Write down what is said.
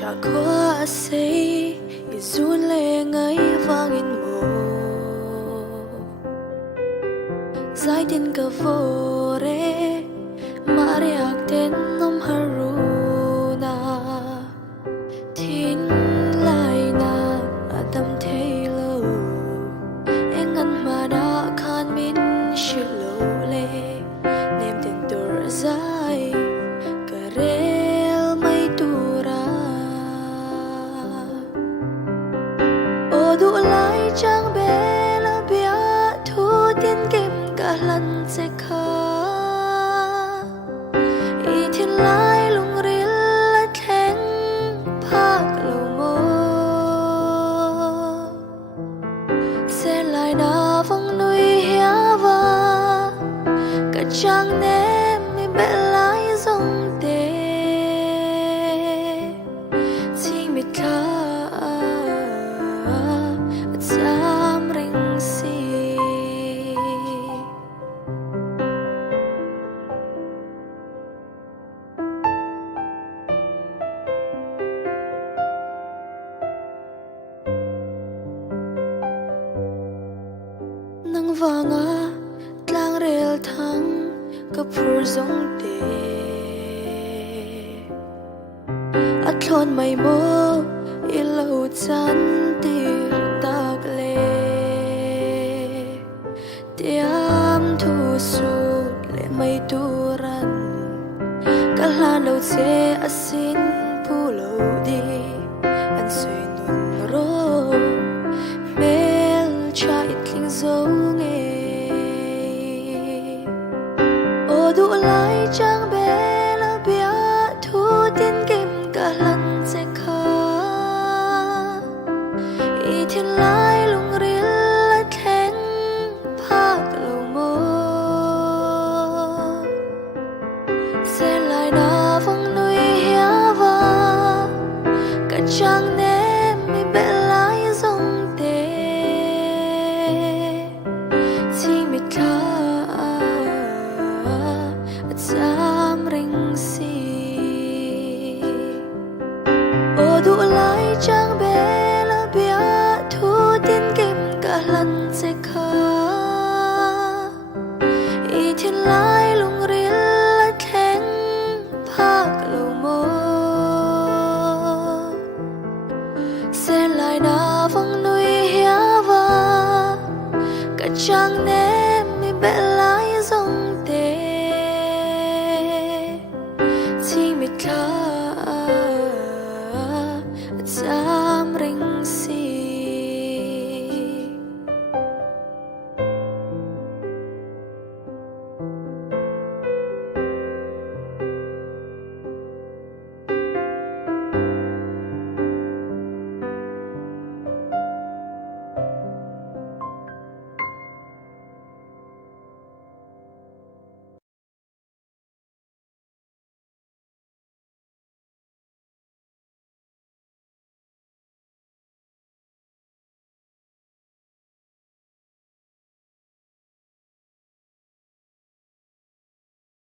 chả có say run lên ngay vang in mồ giải tin cả vô re mariak ten nom haruna tin lại na adam thấy lâu anh ăn mà đã khan min shilo le nem ten tur zai karel mai tura o du lai chang be la bia thu tin kim cả lần sẽ kha y thiên lai lung ril la theng phak lo mo sẽ lại na vong nuôi hia va cả chang nem mi be lai dòng te chi mi kha sam ring si nang vanga tlang rel thang kapur zong te atlon mai mo ilo chan tir tak le tiam thu su le mai turan kalhan lo che asin pulo di an sui nun ro mel cha itling zong e o du lai chang be la bia thu tin kim cả lần sẽ kha y thiên lai lung ril la theng phak lo mo sẽ lại na vong nuôi hia va cả chang nem mi be lai dòng te chi mi kha sam ring si o du lai chang be la bia thu tin kim cả lần sẽ kha y thiên lai lung ril la theng phak lo mo sẽ lại na vong nuôi hia va cả chang nem mi be lai dòng te chi mi kha